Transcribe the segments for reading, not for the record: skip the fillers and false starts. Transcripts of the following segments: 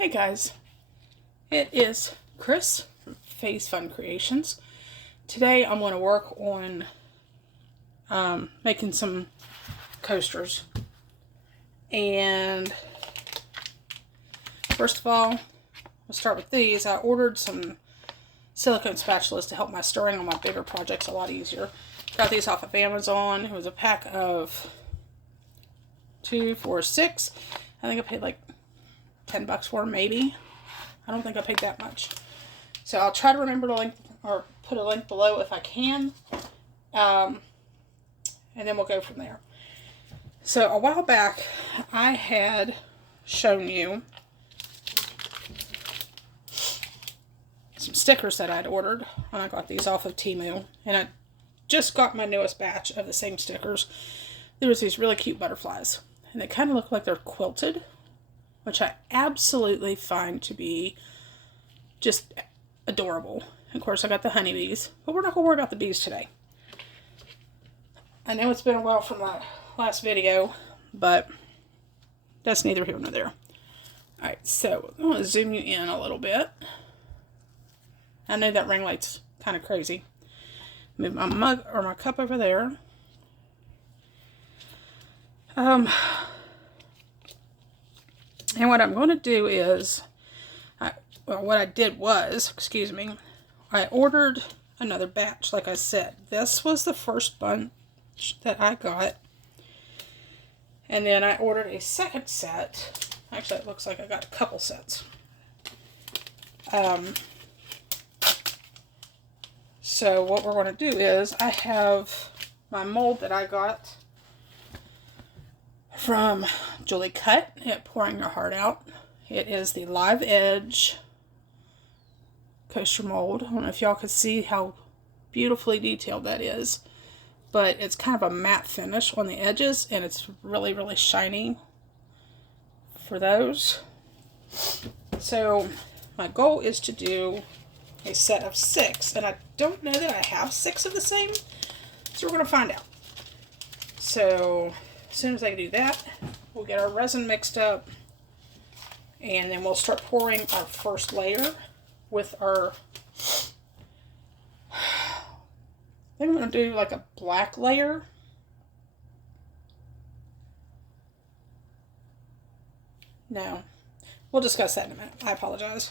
Hey guys, it is Chris from Phase Fun Creations. Today I'm going to work on making some coasters. And first of all, we'll start with these. I ordered some silicone spatulas to help my stirring on my bigger projects a lot easier. Got these off of Amazon. It was a pack of 2, 4, 6. I think I paid like $10 for them, maybe. I don't think I paid that much. So I'll try to remember to link or put a link below if I can. And then we'll go from there. So a while back, I had shown you some stickers that I'd ordered when I got these off of Temu. And I just got my newest batch of the same stickers. There was these really cute butterflies. And they kind of look like they're quilted, which I absolutely find to be just adorable. Of course, I got the honeybees, but we're not going to worry about the bees today. I know it's been a while from my last video, but that's neither here nor there. Alright, so I'm going to zoom you in a little bit. I know that ring light's kind of crazy. Move my mug or my cup over there. And what I'm going to do is, what I did was, I ordered another batch, like I said. This was the first bunch that I got. And then I ordered a second set. Actually, it looks like I got a couple sets. So what we're going to do is, I have my mold that I got from Julie Cut at Pouring Your Heart Out. It is the Live Edge coaster mold. I don't know if y'all can see how beautifully detailed that is, but it's kind of a matte finish on the edges, and it's really, really shiny for those. So my goal is to do a set of 6, and I don't know that I have 6 of the same, so we're going to find out. So as soon as I do that, we'll get our resin mixed up, and then we'll start pouring our first layer with our, I think I'm going to do like a black layer. No, we'll discuss that in a minute. I apologize.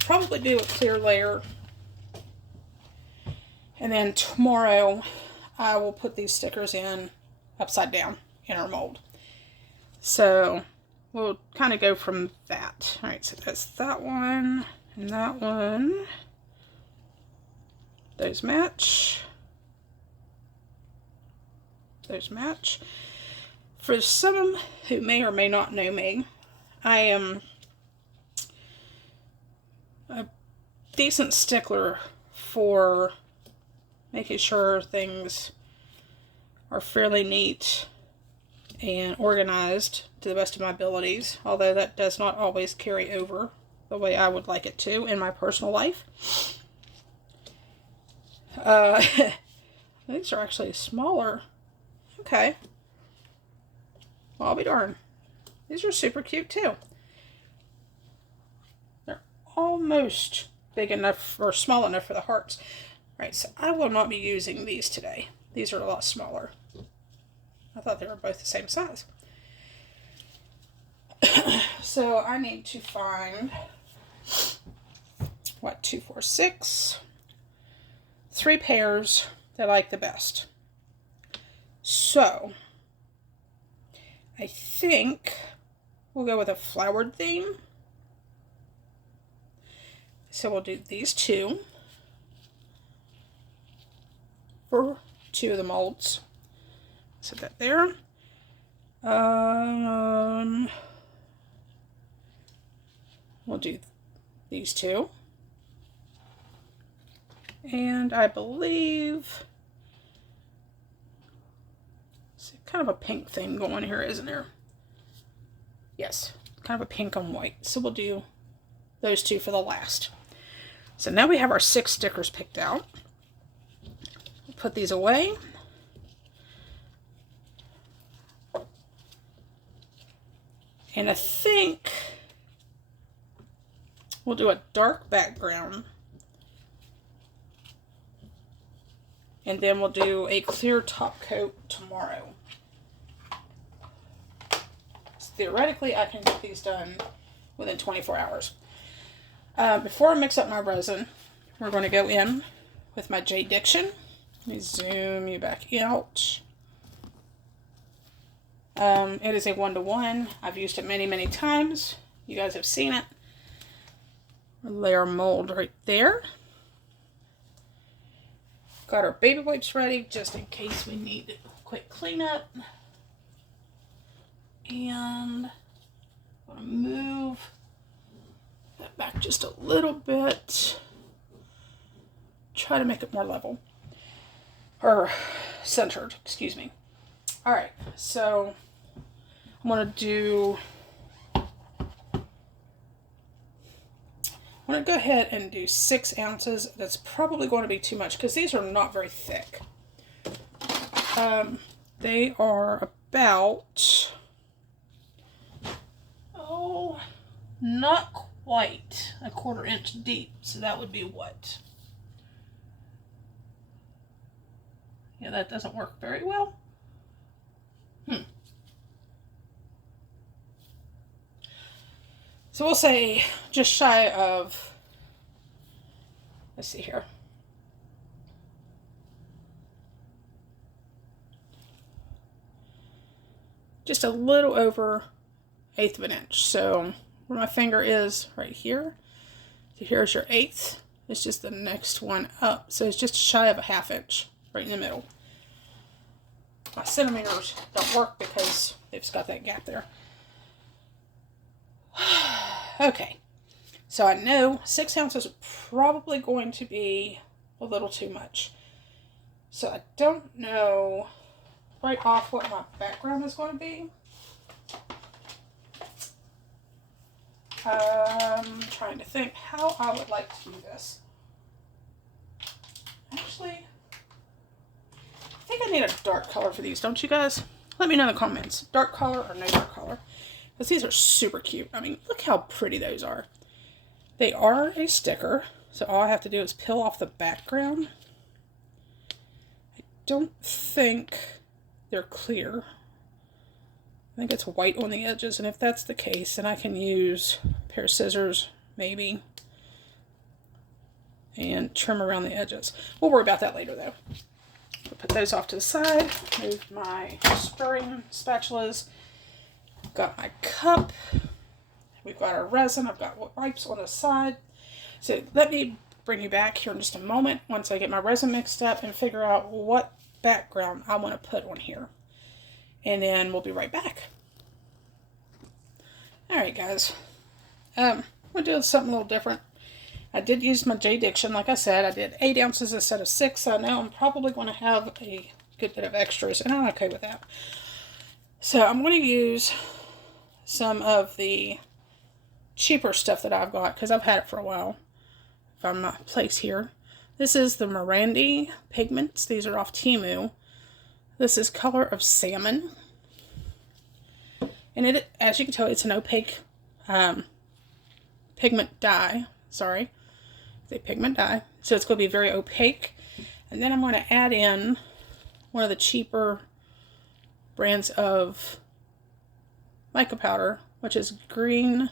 Probably do a clear layer. And then tomorrow, I will put these stickers in upside down in our mold. So we'll kind of go from that. All right, so that's that one and that one. Those match. Those match. For some who may or may not know me, I am a decent stickler for making sure things are fairly neat and organized to the best of my abilities, although that does not always carry over the way I would like it to in my personal life. These are actually smaller. Okay. Well, I'll be darned. These are super cute too. They're almost big enough or small enough for the hearts. Right, so I will not be using these today. These are a lot smaller. I thought they were both the same size. So I need to find, 2, 4, 6, 3 pairs that I like the best. So I think we'll go with a flowered theme. So we'll do these 2. For 2 of the molds. Set that there. We'll do these 2. And I believe it's kind of a pink thing going here, isn't there? Yes, kind of a pink on white. So we'll do those 2 for the last. So now we have our 6 stickers picked out. Put these away. And I think we'll do a dark background. And then we'll do a clear top coat tomorrow. So theoretically, I can get these done within 24 hours. Before I mix up my resin, we're going to go in with my J Diction. Let me zoom you back out. It is a 1-to-1. I've used it many, many times. You guys have seen it. Layer mold right there. Got our baby wipes ready just in case we need a quick cleanup. And I'm going to move that back just a little bit. Try to make it more level. Or centered, excuse me. Alright, so I'm going to go ahead and do 6 ounces. That's probably going to be too much because these are not very thick. They are about, not quite a 1/4 inch deep. So that would be what? Yeah, that doesn't work very well. So we'll say just shy of, let's see here. Just a little over 1/8 of an inch. So where my finger is right here, so here's your 1/8. It's just the next one up. So it's just shy of a 1/2 inch right in the middle. My centimeters don't work because they've just got that gap there. Okay, so I know 6 ounces is probably going to be a little too much. So I don't know right off what my background is going to be. I'm trying to think how I would like to do this. Actually, I think I need a dark color for these, don't you guys? Let me know in the comments. Dark color or no dark color. Because these are super cute. I mean, look how pretty those are. They are a sticker, so all I have to do is peel off the background. I don't think they're clear. I think it's white on the edges, and if that's the case, then I can use a pair of scissors, maybe, and trim around the edges. We'll worry about that later, though. I'll put those off to the side. Move my stirring spatulas. Got my cup. We've got our resin. I've got wipes on the side. So let me bring you back here in just a moment once I get my resin mixed up and figure out what background I want to put on here. And then we'll be right back. Alright guys. We'll do something a little different. I did use my J Diction. Like I said, I did 8 ounces instead of 6. So I know I'm probably going to have a good bit of extras. And I'm okay with that. So I'm going to use some of the cheaper stuff that I've got because I've had it for a while. Found my place here. This is the Morandi pigments. These are off Temu. This is Color of Salmon. And it, as you can tell, it's an opaque pigment dye. Sorry. It's a pigment dye. So it's going to be very opaque. And then I'm going to add in one of the cheaper brands of mica powder, which is green,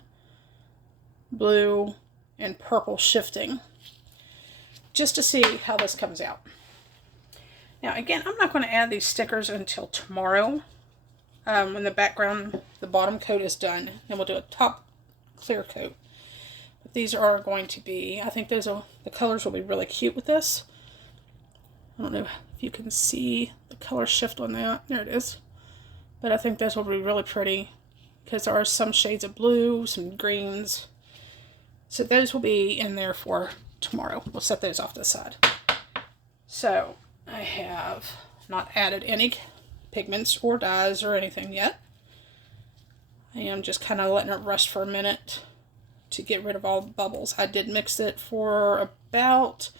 blue, and purple shifting, just to see how this comes out. Now again, I'm not going to add these stickers until tomorrow when the background, the bottom coat is done. Then we'll do a top clear coat. But these are going to be, I think the colors will be really cute with this. I don't know if you can see the color shift on that. There it is. But I think those will be really pretty because there are some shades of blue, some greens. So those will be in there for tomorrow. We'll set those off to the side. So I have not added any pigments or dyes or anything yet. I am just kind of letting it rest for a minute to get rid of all the bubbles. I did mix it for about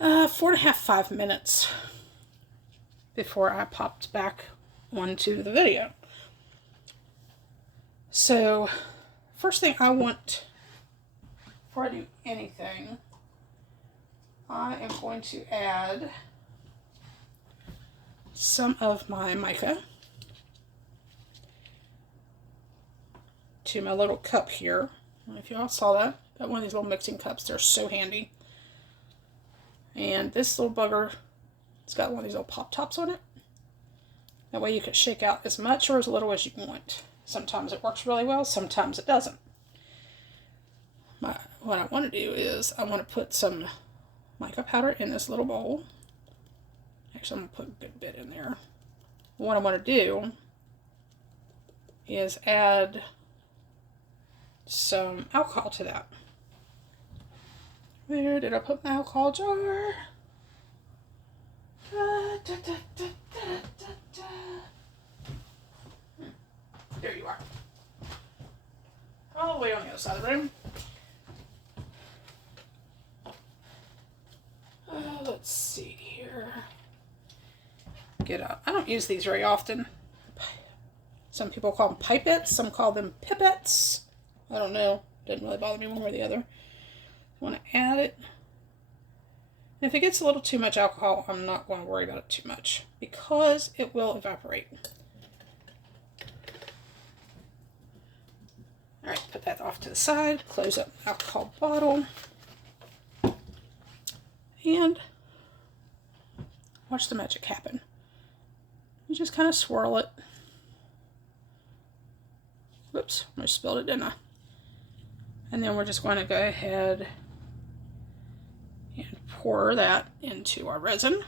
4.5, 5 minutes before I popped back onto the video. So, first thing I want, before I do anything, I am going to add some of my mica to my little cup here. I don't know if y'all saw that. Got one of these little mixing cups. They're so handy. And this little bugger, it's got one of these little pop tops on it. That way you can shake out as much or as little as you want. Sometimes it works really well, sometimes it doesn't. What I want to do is I want to put some mica powder in this little bowl. Actually, I'm going to put a good bit in there. What I want to do is add some alcohol to that. Where did I put my alcohol jar? There you are. All the way on the other side of the room. Let's see here. I don't use these very often. Some people call them pipettes, some call them pipettes. I don't know. Doesn't really bother me one way or the other. I want to add it. And if it gets a little too much alcohol, I'm not going to worry about it too much because it will evaporate. Alright, put that off to the side. Close up the alcohol bottle. And watch the magic happen. You just kind of swirl it. Whoops, I spilled it, didn't I? And then we're just going to go ahead and pour that into our resin.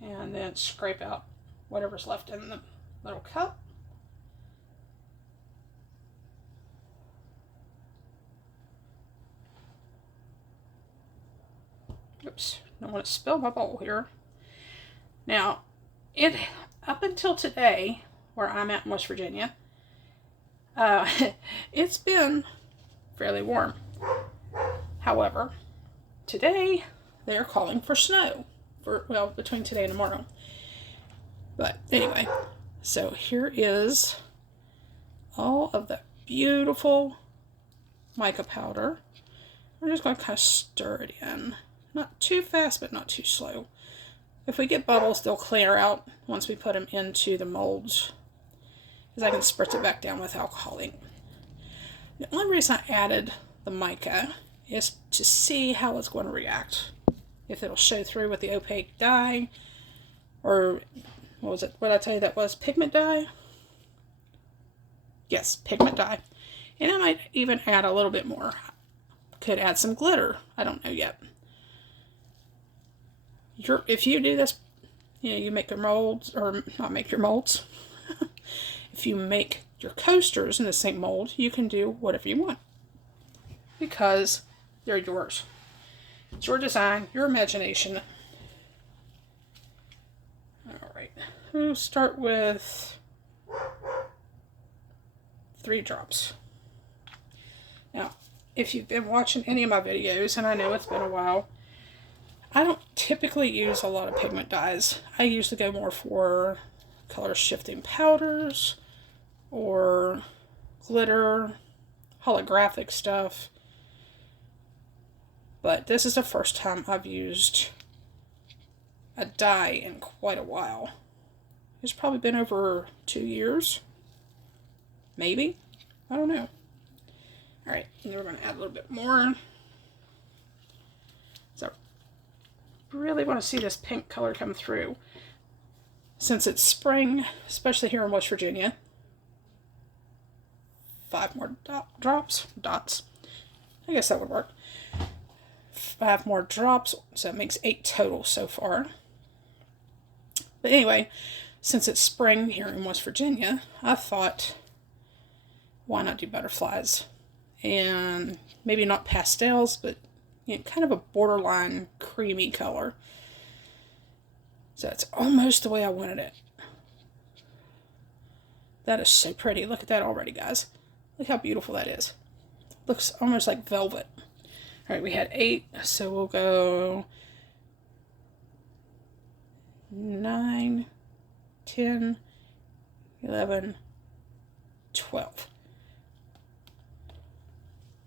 And then scrape out whatever's left in the little cup. Oops, don't want to spill my bowl here. Now, up until today, where I'm at in West Virginia, it's been fairly warm. However, today they are calling for snow between today and tomorrow. But anyway, so here is all of the beautiful mica powder. We're just going to kind of stir it in. Not too fast, but not too slow. If we get bubbles, they'll clear out once we put them into the molds, because I can spritz it back down with alcohol ink. The only reason I added the mica is to see how it's going to react. If it'll show through with the opaque dye, or what was it? What did I tell you that was? Pigment dye? Yes, pigment dye. And I might even add a little bit more. Could add some glitter. I don't know yet. If you do this, you make your molds, or not make your molds. If you make your coasters in the same mold, you can do whatever you want, because they're yours. It's your design, your imagination. All right, we'll start with 3 drops. Now, if you've been watching any of my videos, and I know it's been a while, I don't typically use a lot of pigment dyes. I usually go more for color shifting powders or glitter, holographic stuff. But this is the first time I've used a dye in quite a while. It's probably been over 2 years. Maybe. I don't know. Alright, and then we're going to add a little bit more. So, really want to see this pink color come through. Since it's spring, especially here in West Virginia. 5 more dots. I guess that would work. 5 more drops, so it makes 8 total so far. But anyway, since it's spring here in West Virginia, I thought, why not do butterflies? And maybe not pastels, but kind of a borderline creamy color. So it's almost the way I wanted it. That is so pretty. Look at that already, guys. Look how beautiful that is. Looks almost like velvet. All right, we had 8, so we'll go 9, 10, 11, 12.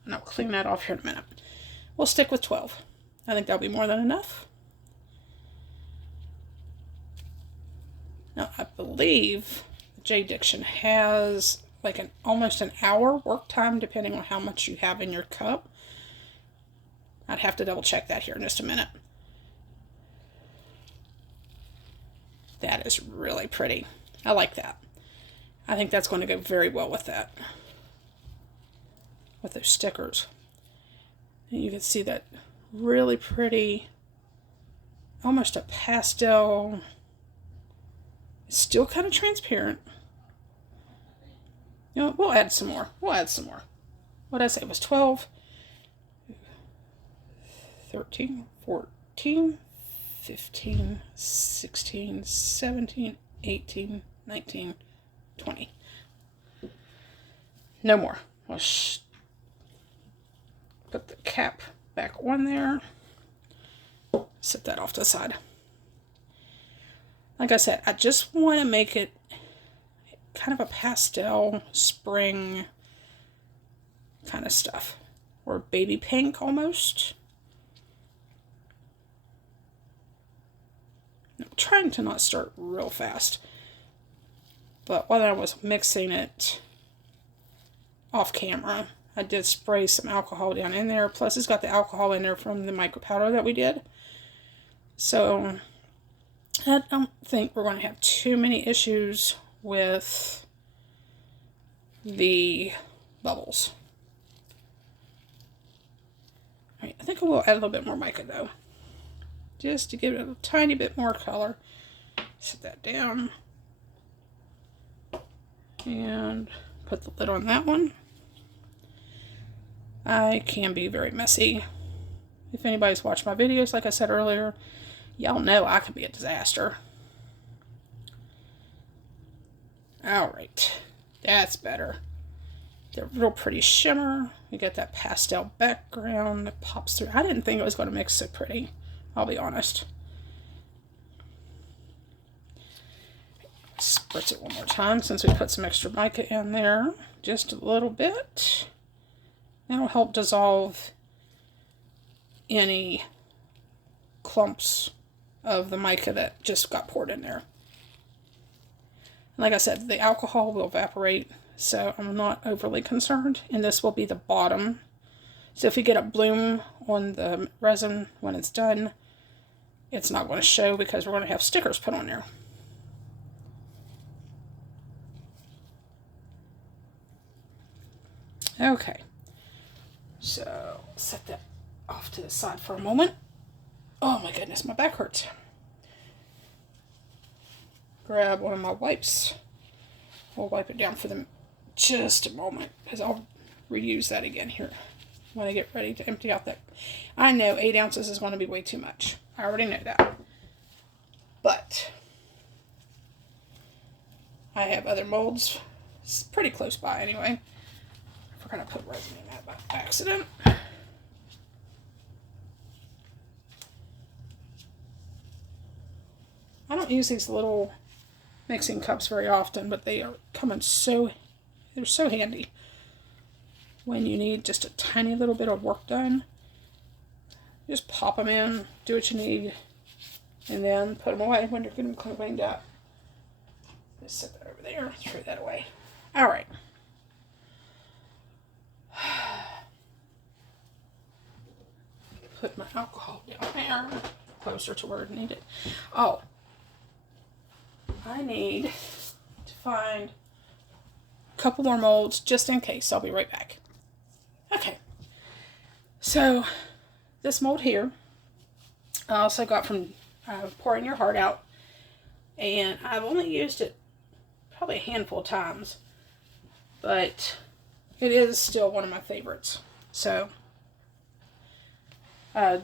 And I'll clean that off here in a minute. We'll stick with 12. I think that'll be more than enough. Now, I believe Jade Diction has like almost an hour work time, depending on how much you have in your cup. I'd have to double check that here in just a minute. That is really pretty. I like that. I think that's going to go very well with that. With those stickers. And you can see that really pretty, almost a pastel. It's still kind of transparent. You know, we'll add some more. We'll add some more. What did I say? It was 12, 13, 14, 15, 16, 17, 18, 19, 20. No more. We'll put the cap back on there. Set that off to the side. Like I said, I just want to make it kind of a pastel spring kind of stuff. Or baby pink almost. I'm trying to not start real fast. But while I was mixing it off camera, I did spray some alcohol down in there. Plus it's got the alcohol in there from the micro powder that we did. So I don't think we're going to have too many issues with the bubbles. Alright, I think I will add a little bit more mica though. Just to give it a tiny bit more color. Set that down. And put the lid on that one. I can be very messy. If anybody's watched my videos, like I said earlier, y'all know I can be a disaster. Alright, that's better. The real pretty shimmer. You get that pastel background that pops through. I didn't think it was going to mix so pretty, I'll be honest. Spritz it one more time since we put some extra mica in there. Just a little bit. That'll help dissolve any clumps of the mica that just got poured in there. Like I said, the alcohol will evaporate, so I'm not overly concerned. And this will be the bottom. So if you get a bloom on the resin when it's done, it's not going to show because we're going to have stickers put on there. Okay, so set that off to the side for a moment. Oh my goodness, my back hurts. Grab one of my wipes. We'll wipe it down for them just a moment because I'll reuse that again here when I get ready to empty out that. I know 8 ounces is going to be way too much. I already know that. But I have other molds. It's pretty close by anyway. We're going to put resin in that by accident. I don't use these little mixing cups very often, but they are coming they're so handy when you need just a tiny little bit of work done. Just pop them in, do what you need, and then put them away when you're getting them cleaned up. Just set that over there, throw that away. All right. Put my alcohol down there, closer to where I need it. Oh, I need to find a couple more molds just in case. I'll be right back. Okay, so this mold here I also got from Pouring Your Heart Out, and I've only used it probably a handful of times, but it is still one of my favorites. So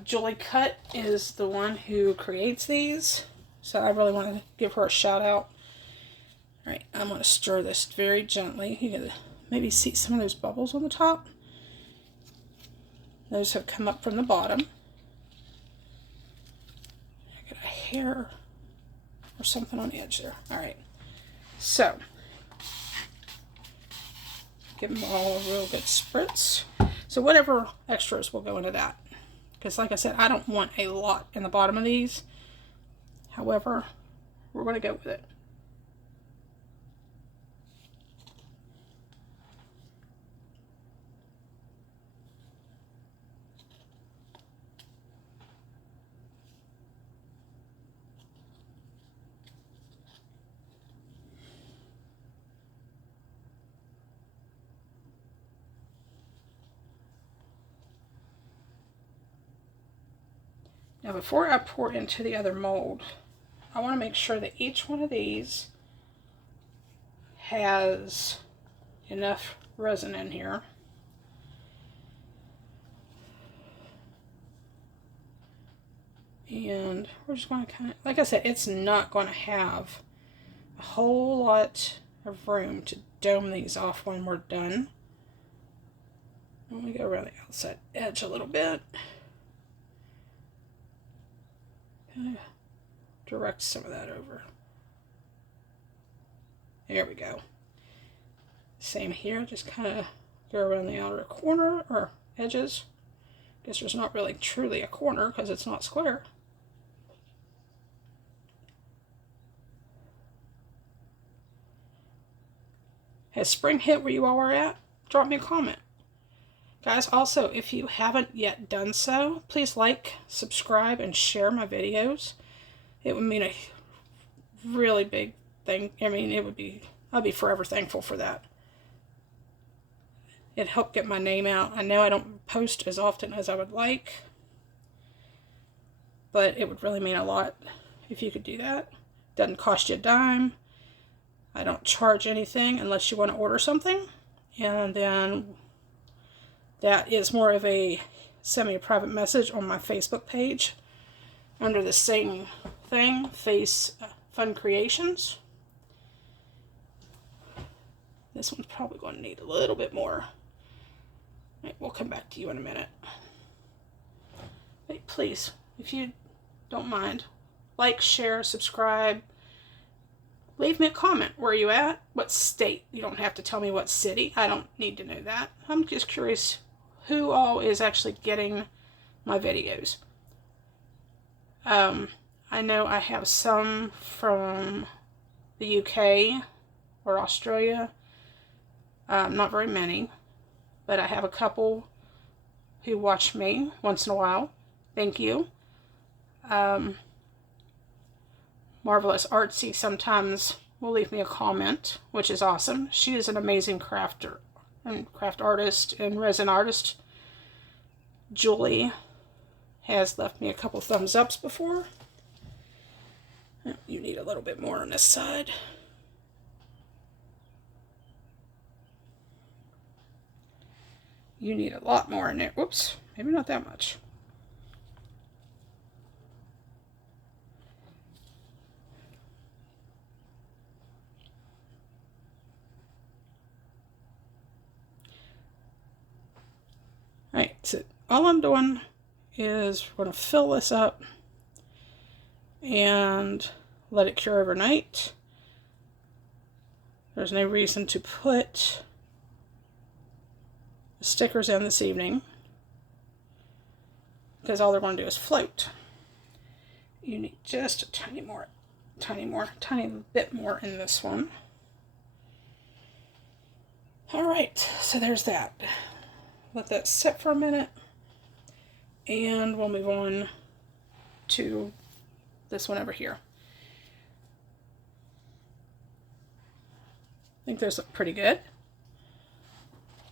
Julie Cut is the one who creates these, so I really want to give her a shout out. Alright, I'm going to stir this very gently. You can maybe see some of those bubbles on the top. Those have come up from the bottom. I got a hair or something on the edge there. All right, so give them all a real good spritz. So whatever extras will go into that. Because like I said, I don't want a lot in the bottom of these. However, we're going to go with it. Now before I pour into the other mold, I want to make sure that each one of these has enough resin in here. And we're just going to kind of, like I said, it's not going to have a whole lot of room to dome these off when we're done. Let me go around the outside edge a little bit. Kind of direct some of that over. There we go. Same here, just kind of go around the outer corner or edges. Guess there's not really truly a corner because it's not square. Has spring hit where you all are at? Drop me a comment. Guys, also, if you haven't yet done so, please like, subscribe, and share my videos. It would mean a really big thing. I mean, I'll be forever thankful for that. It helped get my name out. I know I don't post as often as I would like, but it would really mean a lot if you could do that. Doesn't cost you a dime. I don't charge anything unless you want to order something. And then that is more of a semi-private message on my Facebook page under the same thing, Fun Creations. This one's probably going to need a little bit more. Right, we'll come back to you in a minute. Hey, please, if you don't mind, like, share, subscribe. Leave me a comment. Where are you at? What state? You don't have to tell me what city. I don't need to know that. I'm just curious who all is actually getting my videos. I know I have some from the UK or Australia. Not very many, but I have a couple who watch me once in a while. Thank you. Marvelous Artsy sometimes will leave me a comment, which is awesome. She is an amazing craft artist and resin artist. Julie has left me a couple thumbs ups before. You need a little bit more on this side. You need a lot more in there. Whoops, maybe not that much. Alright, so all I'm doing is we're going to fill this up and let it cure overnight. There's no reason to put the stickers in this evening because all they're going to do is float. You need just a tiny bit more in this one. Alright, so there's that. Let that sit for a minute and we'll move on to this one over here. I think those look pretty good.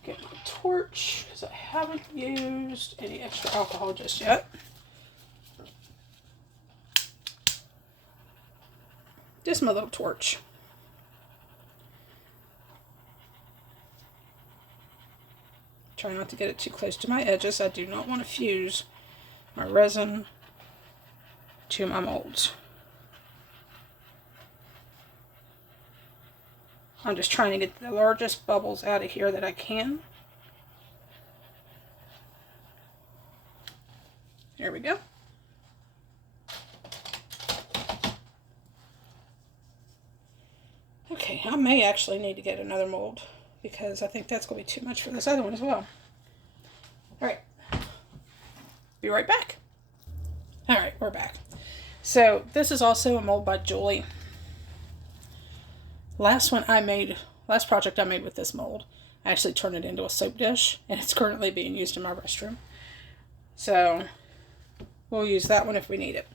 Get my torch because I haven't used any extra alcohol just yet. Just my little torch. Try not to get it too close to my edges. I do not want to fuse my resin to my molds. I'm just trying to get the largest bubbles out of here that I can. Here we go. Okay, I may actually need to get another mold because I think that's going to be too much for this other one as well. All right, be right back. All right, we're back. So this is also a mold by Julie. Last project I made with this mold, I actually turned it into a soap dish, and it's currently being used in my restroom. So we'll use that one if we need it.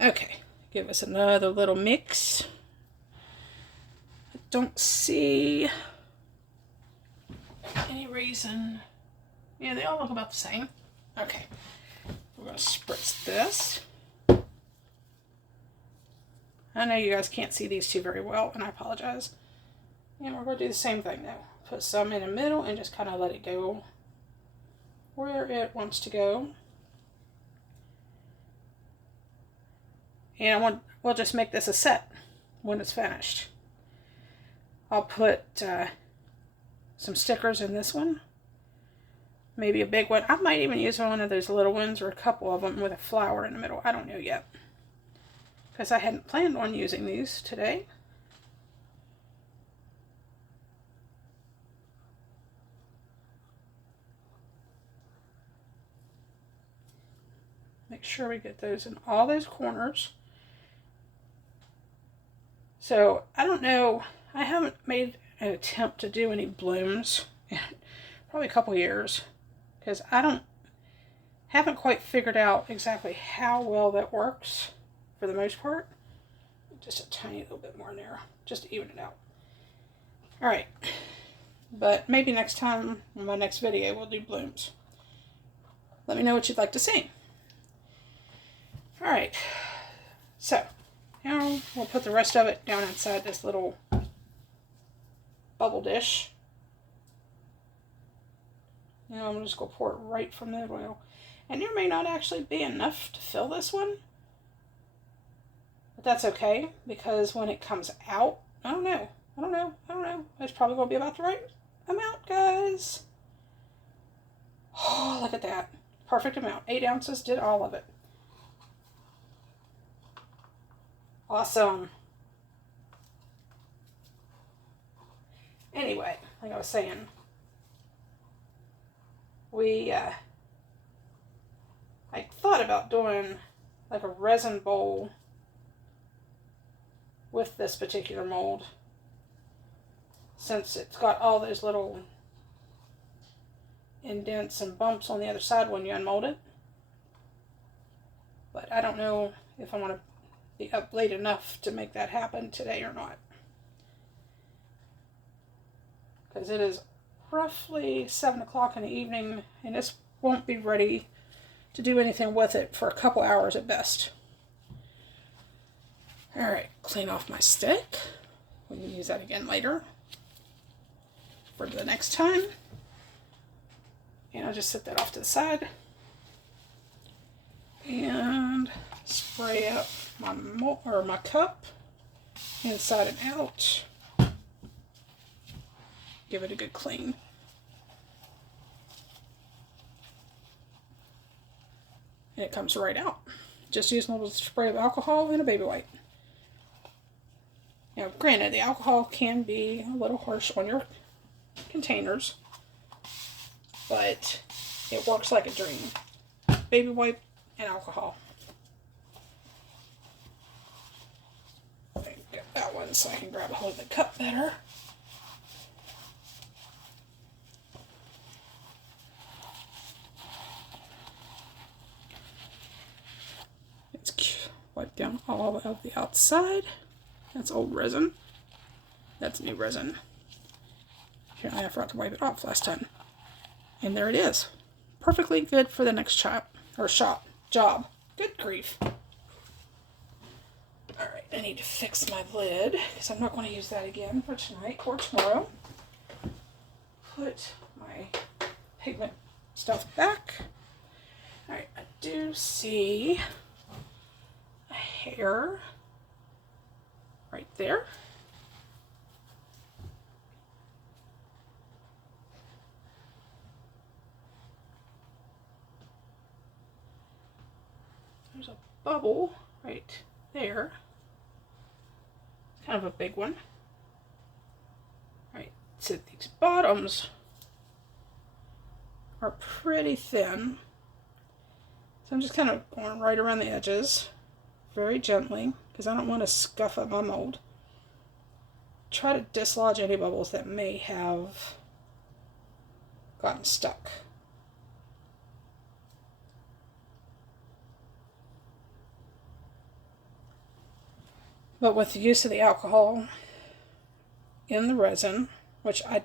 Okay, give us another little mix. I don't see any reason. Yeah, they all look about the same. Okay, we're going to spritz this. I know you guys can't see these two very well, and I apologize. And we're going to do the same thing though. Put some in the middle and just kind of let it go where it wants to go. And we'll just make this a set when it's finished. I'll put some stickers in this one. Maybe a big one. I might even use one of those little ones or a couple of them with a flower in the middle. I don't know yet. Because I hadn't planned on using these today. Make sure we get those in all those corners. So, I don't know. I haven't made an attempt to do any blooms in probably a couple years. Because haven't quite figured out exactly how well that works for the most part. Just a tiny little bit more in there, just to even it out. Alright, but maybe next time, in my next video, we'll do blooms. Let me know what you'd like to see. Alright, so now we'll put the rest of it down inside this little bubble dish. Now I'm just going to pour it right from the oil. And there may not actually be enough to fill this one. But that's okay, because when it comes out, I don't know. It's probably going to be about the right amount, guys. Oh, look at that. Perfect amount. 8 ounces, did all of it. Awesome. Anyway, like I was saying, I thought about doing like a resin bowl with this particular mold, since it's got all those little indents and bumps on the other side when you unmold it. But I don't know if I want to be up late enough to make that happen today or not, because it is roughly 7 o'clock in the evening, and this won't be ready to do anything with it for a couple hours at best. Alright, clean off my stick. We can use that again later for the next time. And I'll just set that off to the side. And spray up my cup inside and out. Give it a good clean. And it comes right out. Just use a little spray of alcohol and a baby wipe. Now, granted, the alcohol can be a little harsh on your containers, but it works like a dream. Baby wipe and alcohol. Get that one so I can grab a hold of the cup better. Let's wipe down all of the outside. That's old resin. That's new resin. Apparently I forgot to wipe it off last time. And there it is. Perfectly good for the next job. Good grief. Alright, I need to fix my lid, because I'm not going to use that again for tonight or tomorrow. Put my pigment stuff back. Alright, I do see a hair right there. there's a bubble right there. Kind of a big one. All right, so these bottoms are pretty thin. So I'm just kind of going right around the edges, very gently, because I don't want to scuff up my mold. Try to dislodge any bubbles that may have gotten stuck. But with the use of the alcohol in the resin, which I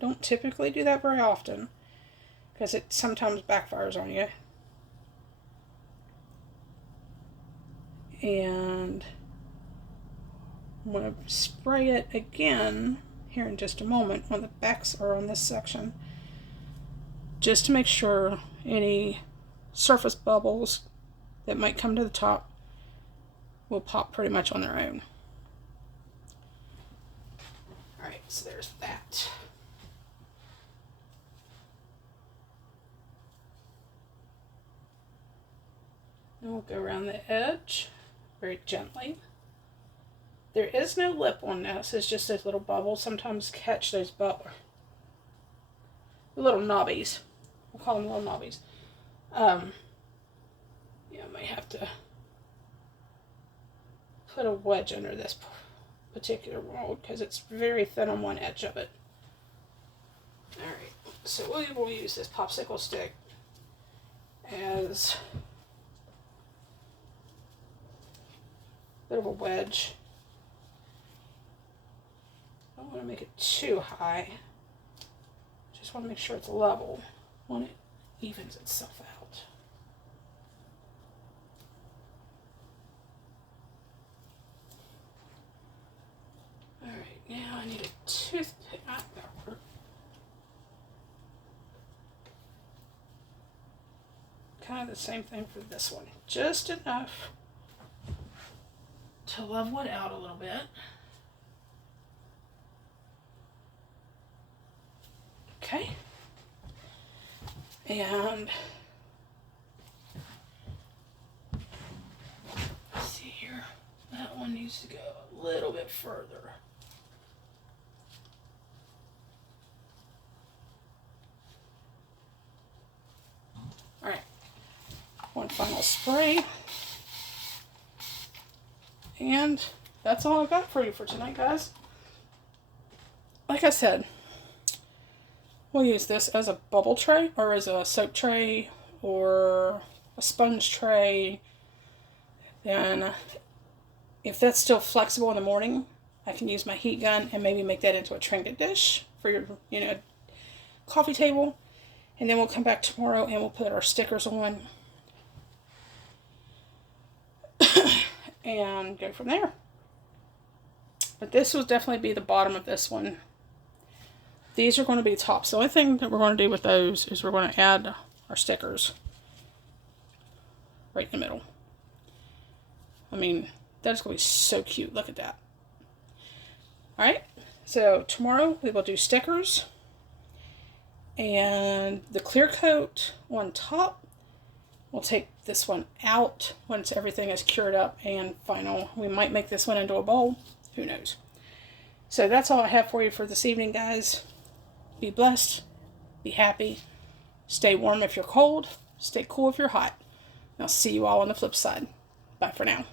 don't typically do that very often, because it sometimes backfires on you. And I'm going to spray it again here in just a moment when the backs are on this section, just to make sure any surface bubbles that might come to the top will pop pretty much on their own. Alright, so there's that. Then we'll go around the edge very gently. There is no lip on this, it's just those little bubbles. Sometimes catch those bubbles. The little knobbies. We'll call them little knobbies. Yeah, I might have to put a wedge under this particular mold because it's very thin on one edge of it. Alright, so we will use this popsicle stick as a bit of a wedge. I don't want to make it too high. Just want to make sure it's level when it evens itself out. Alright, now I need a toothpick. That'll work. Kind of the same thing for this one. Just enough to level it out a little bit. Okay. And let's see here. That one needs to go a little bit further. All right. One final spray. And that's all I've got for you for tonight, guys. Like I said, we'll use this as a bubble tray or as a soap tray or a sponge tray. And if that's still flexible in the morning, I can use my heat gun and maybe make that into a trinket dish for your, coffee table. And then we'll come back tomorrow and we'll put our stickers on and go from there. But this will definitely be the bottom of this one. These are going to be tops. The only thing that we're going to do with those is we're going to add our stickers right in the middle. I mean, that's going to be so cute. Look at that. Alright, so tomorrow we will do stickers. And the clear coat on top, we'll take this one out once everything is cured up and final. We might make this one into a bowl. Who knows? So that's all I have for you for this evening, guys. Be blessed. Be happy. Stay warm if you're cold. Stay cool if you're hot. And I'll see you all on the flip side. Bye for now.